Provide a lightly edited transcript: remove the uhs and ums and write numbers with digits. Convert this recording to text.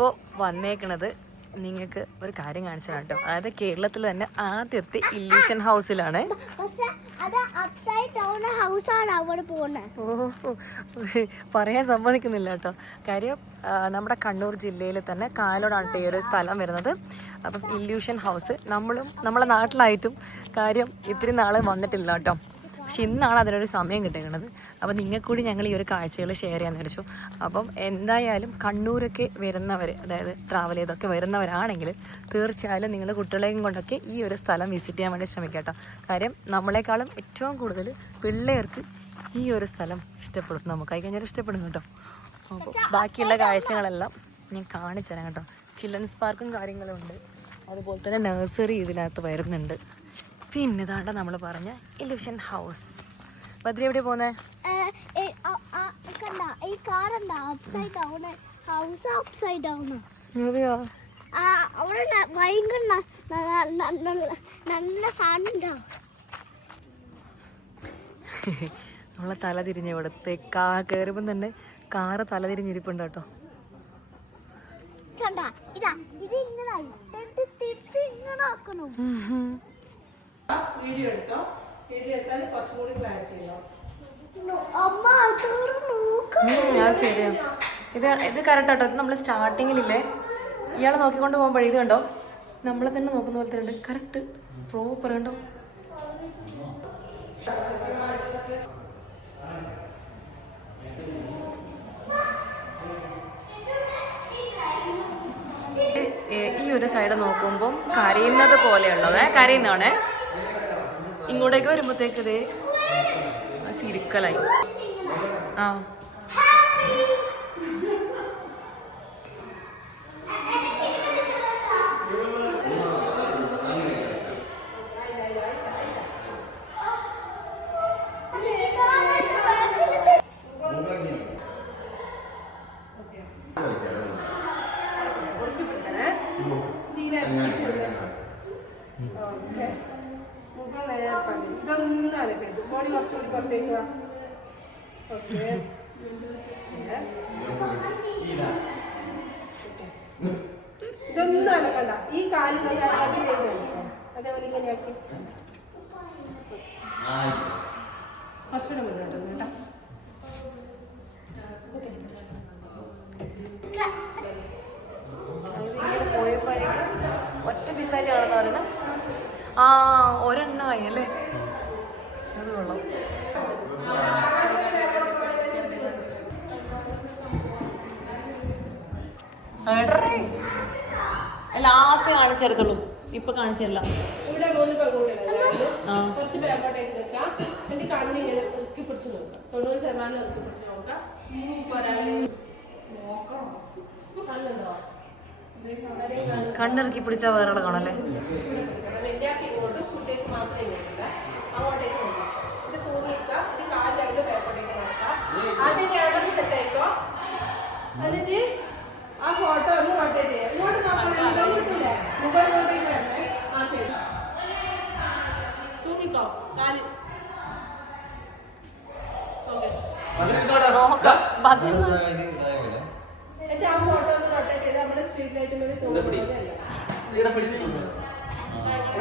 ഇപ്പോൾ വന്നേക്കണത് നിങ്ങൾക്ക് ഒരു കാര്യം കാണിച്ചു കേട്ടോ. അതായത് കേരളത്തിൽ തന്നെ ആദ്യത്തെ ഇല്യൂഷൻ ഹൗസിലാണ്. പറയാൻ സമ്മതിക്കുന്നില്ല കേട്ടോ. കാര്യം നമ്മുടെ കണ്ണൂർ ജില്ലയിൽ തന്നെ കായലോടാണ് ഈ ഒരു സ്ഥലം വരുന്നത്. അപ്പം ഇല്യൂഷൻ ഹൗസ് നമ്മളെ നാട്ടിലായിട്ടും കാര്യം ഇത്തിരി നാൾ വന്നിട്ടില്ല കേട്ടോ. പക്ഷെ ഇന്നാണ് അതിനൊരു സമയം കിട്ടുന്നത്. അപ്പം നിങ്ങൾക്ക് കൂടി ഞങ്ങൾ ഈ ഒരു കാഴ്ചകൾ ഷെയർ ചെയ്യാമെന്ന് വിളിച്ചു. അപ്പം എന്തായാലും കണ്ണൂരൊക്കെ വരുന്നവർ, അതായത് ട്രാവൽ ചെയ്തൊക്കെ വരുന്നവരാണെങ്കിൽ തീർച്ചയായും നിങ്ങൾ കുട്ടികളെയും കൊണ്ടൊക്കെ ഈ ഒരു സ്ഥലം വിസിറ്റ് ചെയ്യാൻ വേണ്ടി ശ്രമിക്കുക കേട്ടോ. കാര്യം നമ്മളെക്കാളും ഏറ്റവും കൂടുതൽ പിള്ളേർക്ക് ഈ ഒരു സ്ഥലം ഇഷ്ടപ്പെടും. നമുക്കായി കഴിഞ്ഞാൽ ഇഷ്ടപ്പെടും കേട്ടോ. അപ്പോൾ ബാക്കിയുള്ള കാഴ്ചകളെല്ലാം ഞാൻ കാണിച്ചു തരാം കേട്ടോ. ചിൽഡ്രൻസ് പാർക്കും കാര്യങ്ങളും ഉണ്ട്. അതുപോലെ തന്നെ നഴ്സറി ഇതിനകത്ത് വരുന്നുണ്ട്. പിന്നെ ഇതാണ്ട നമ്മൾ പറഞ്ഞ ഇല്യൂഷൻ ഹൗസ്. ബദ്രി എവിടെ പോകുന്നേ? നമ്മളെ തല തിരിഞ്ഞ ഇവിടുത്തെ കയറുമ്പം തന്നെ കാറ് തല തിരിഞ്ഞിരിപ്പുണ്ട് കേട്ടോ. വീഡിയോ എടുത്തോ. വീഡിയോ എടുത്താൽ കുറച്ചും കൂടി ക്ലാരിറ്റി ഉണ്ടാവും. ശരിയാ. ഇത് കറക്റ്റ് കേട്ടോ. ഇത് നമ്മൾ സ്റ്റാർട്ടിങ്ങിലില്ലേ ഇയാളെ നോക്കിക്കൊണ്ട് പോകുമ്പോഴേ ഇത് കണ്ടോ, നമ്മളെ തന്നെ നോക്കുന്ന പോലത്തെ ഉണ്ട്. കറക്റ്റ് പ്രോപ്പർ കണ്ടോ. ഈ ഒരു സൈഡ് നോക്കുമ്പോൾ കരയുന്നത് പോലെയുള്ളത് കരയുന്നതാണേ. ഇങ്ങോട്ടേക്ക് വരുമ്പോഴത്തേക്ക് ഇതേ ചിരിക്കലായി. ആ ഇതൊന്നും അനക്കരുത്. ബോഡി കുറച്ചുകൂടി പുറത്തേക്ക് വാ. ഓക്കെ. ഇതൊന്നും അനക്കണ്ട. ഈ കാലിൽ ചെയ്യുന്നുണ്ട്. അതേപോലെ ഇങ്ങനെയാക്കി കുറച്ചുകൂടെ മുന്നോട്ട് കേട്ടോ. ഒറ്റ പീസായിട്ട് കാണുന്ന പറയുന്നത് ആ ഒരെണ്ണമായി അല്ലേ. അത് കൊള്ളാം. ലാസ്റ്റ് കാണിച്ചു തരത്തുള്ളൂ, ഇപ്പൊ കാണിച്ചു തരില്ല. ഇവിടെ 3 പെൺകുട്ടികളല്ലേ, കുറച്ച് പേപ്പോട്ടേക്ക് നിൽക്കാം. എന്റെ കണ്ണ് ഇങ്ങനെ ഇറുക്കി പിടിച്ച് നോക്കാം. 90% ഇറുക്കി പിടിച്ച് നോക്കാം. കണ്ണിറുക്കി പിടിച്ചാൽ വേറെ കാണല്ലേ. വലിയാക്കി കൊണ്ട് കുട്ടിക്ക് മാത്രമേ നോക്കില്ല, അങ്ങോട്ടേക്ക് നോക്കാം. ഇത് തൂങ്ങിക്കാം. ഇത് കാലിലായിട്ട് പേപ്പോട്ടേക്ക് നോക്കാം. ആദ്യം ക്യാമറ സെറ്റ് ആയിക്കോ. എന്നിട്ട് ആ ഫോട്ടോ ഒന്ന് റൊട്ടേറ്റ് ചെയ്യാം. ഇങ്ങോട്ട് നോക്കാം. കിട്ടൂലേ മുകളിലോട്ടേക്ക് വരണേ. ആ ചെയ്തു തൂങ്ങിക്കോ കാല്. എന്നിട്ട് ആ ഫോട്ടോ ഒന്ന് റൊട്ടേറ്റ് ചെയ്ത് നമ്മുടെ സ്ട്രീറ്റ് ലൈറ്റ് മേലെ തൂങ്ങുന്നതല്ല.